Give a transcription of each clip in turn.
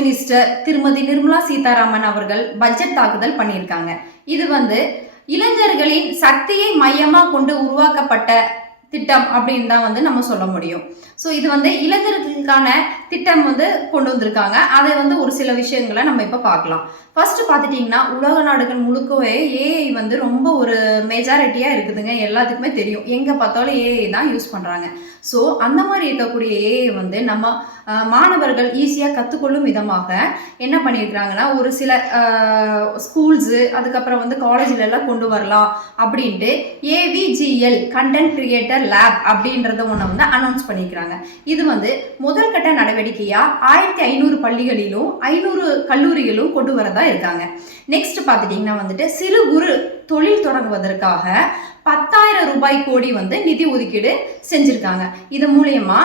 Minister திருமதி நிர்மலா சீதாராமன் அவர்கள் budget தாக்குதல் பண்ணியிருக்காங்க. இது இளைஞர்களின் சக்தியை மையமா கொண்டு உருவாக்கப்பட்ட திட்டம் அப்படின்னு தான் நம்ம சொல்ல முடியும். ஸோ இது இளைஞர்களுக்கான திட்டம் கொண்டு வந்திருக்காங்க. அதை ஒரு சில விஷயங்களை நம்ம இப்போ பார்க்கலாம். ஃபர்ஸ்ட் பார்த்துட்டிங்கன்னா, உலக நாடுகள் முழுக்கவே ஏஐ ரொம்ப ஒரு மெஜாரிட்டியாக இருக்குதுங்க. எல்லாத்துக்குமே தெரியும். எங்கே பார்த்தாலும் ஏஐ தான் யூஸ் பண்ணுறாங்க. ஸோ அந்த மாதிரி இருக்கக்கூடிய ஏஐ நம்ம மாணவர்கள் ஈஸியாக கற்றுக்கொள்ளும் விதமாக என்ன பண்ணியிருக்கிறாங்கன்னா, ஒரு சில ஸ்கூல்ஸு அதுக்கப்புறம் காலேஜிலெல்லாம் கொண்டு வரலாம் அப்படின்ட்டு ஏவிஜிஎல் கண்டென்ட் கிரியேட்டர் லேப் அப்படின்றத ஒன்று அனௌன்ஸ் பண்ணியிருக்கிறாங்க. இது முதல் கட்ட நடவடிக்கையாக 1500 பள்ளிகளிலும் 500 கல்லூரிகளும் கொண்டு வரதா இருக்காங்க. நெக்ஸ்ட் பார்த்துட்டிங்கன்னா சிறு குறு தொழில் தொடங்குவதற்காக 10,000 ரூபாய் கோடி நிதி ஒதுக்கீடு செஞ்சுருக்காங்க. இது மூலயமா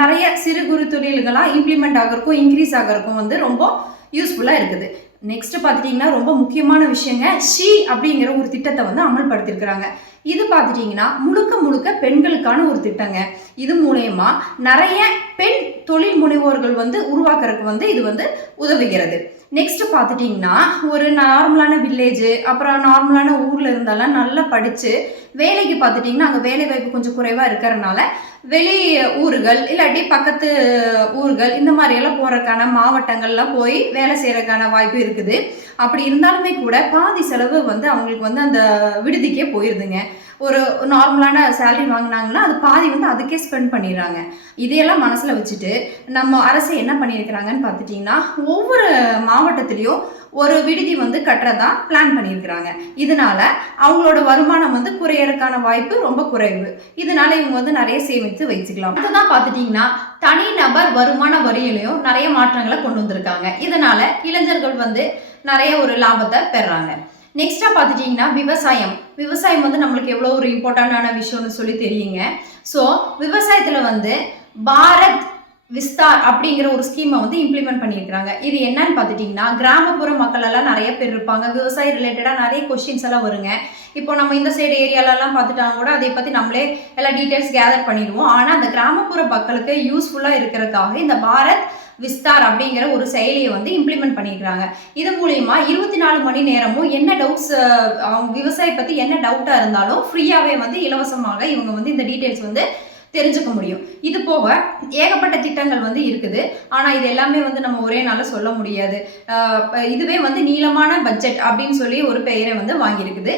நிறைய சிறு குறு தொழில்களாக இம்ப்ளிமெண்ட் ஆகிறதுக்கும் இன்க்ரீஸ் ஆகிறதுக்கும் ரொம்ப யூஸ்ஃபுல்லாக இருக்குது. நெக்ஸ்ட் பார்த்துட்டிங்கன்னா, ரொம்ப முக்கியமான விஷயங்க, ஷீ அப்படிங்கிற ஒரு திட்டத்தை அமல்படுத்தியிருக்கிறாங்க. இது பார்த்துட்டிங்கன்னா முழுக்க முழுக்க பெண்களுக்கான ஒரு திட்டங்க. இது மூலயமா நிறைய பெண் தொழில் முனைவோர்கள் உருவாக்குறதுக்கு இது உதவுகிறது. நெக்ஸ்ட் பார்த்துட்டிங்கன்னா, ஒரு நார்மலான வில்லேஜு அப்புறம் நார்மலான ஊரில் இருந்தாலும் நல்லா படித்து வேலைக்கு பார்த்துட்டிங்கன்னா அங்கே வேலை வாய்ப்பு கொஞ்சம் குறைவாக இருக்கிறதுனால வெளி ஊர்கள் இல்லாட்டி பக்கத்து ஊர்கள் இந்த மாதிரியெல்லாம் போகிறதுக்கான மாவட்டங்கள்லாம் போய் வேலை செய்கிறதுக்கான வாய்ப்பு இருக்குது. அப்படி இருந்தாலுமே கூட பாதி செலவு அவங்களுக்கு அந்த விடுதிக்கே போயிடுதுங்க. ஒரு நார்மலான சேலரி வாங்கினாங்கன்னா அது பாதி அதுக்கே ஸ்பெண்ட் பண்ணிடுறாங்க. இதையெல்லாம் மனசில் வச்சுட்டு நம்ம அரசு என்ன பண்ணியிருக்கிறாங்கன்னு பார்த்துட்டிங்கன்னா, ஒவ்வொரு மாவட்டத்திலையும் ஒரு விடுதி கட்டுறதா பிளான் பண்ணியிருக்கிறாங்க. இதனால அவங்களோட வருமானம் குறையறதுக்கான வாய்ப்பு ரொம்ப குறைவு. இதனால இவங்க நிறைய சேமித்து வச்சுக்கலாம். இதுதான் பார்த்துட்டிங்கன்னா, தனிநபர் வருமான வரியிலையும் நிறைய மாற்றங்களை கொண்டு வந்திருக்காங்க. இதனால இளைஞர்கள் நிறைய ஒரு லாபத்தை பெறாங்க. நெக்ஸ்டா பார்த்துட்டிங்கன்னா, விவசாயம் நம்மளுக்கு எவ்வளோ ஒரு இம்பார்ட்டண்டான விஷயம்னு சொல்லி தெரியுங்க. ஸோ விவசாயத்தில் பாரத் விஸ்தார் அப்படிங்கிற ஒரு ஸ்கீமை இம்ப்ளிமெண்ட் பண்ணியிருக்கிறாங்க. இது என்னன்னு பார்த்துட்டிங்கன்னா, கிராமப்புற மக்கள் எல்லாம் நிறைய பேர் இருப்பாங்க. விவசாய ரிலேட்டடாக நிறைய கொஸ்டின்ஸ் எல்லாம் வருங்க. இப்போ நம்ம இந்த சைடு ஏரியாலெல்லாம் பார்த்துட்டாங்க கூட அதை பற்றி நம்மளே எல்லா டீட்டெயில்ஸ் கேதர் பண்ணிடுவோம். ஆனால் அந்த கிராமப்புற மக்களுக்கு யூஸ்ஃபுல்லாக இருக்கிறதுக்காக இந்த பாரத் விஸ்தார் அப்படிங்கிற ஒரு செயலியை இம்ப்ளிமெண்ட் பண்ணியிருக்கிறாங்க. இது மூலயமா 24 மணி நேரமும் என்ன டவுட்ஸ் அவங்க விவசாய பற்றி என்ன டவுட்டாக இருந்தாலும் ஃப்ரீயாகவே இலவசமாக இவங்க இந்த டீட்டெயில்ஸ் தெரிஞ்சுக்க முடியும். இது போக ஏகப்பட்ட திட்டங்கள் இருக்குது. ஆனால் இது எல்லாமே நம்ம ஒரே நாளில் சொல்ல முடியாது. இதுவே நீளமான பட்ஜெட் அப்படின்னு சொல்லி ஒரு பெயரை வாங்கியிருக்குது.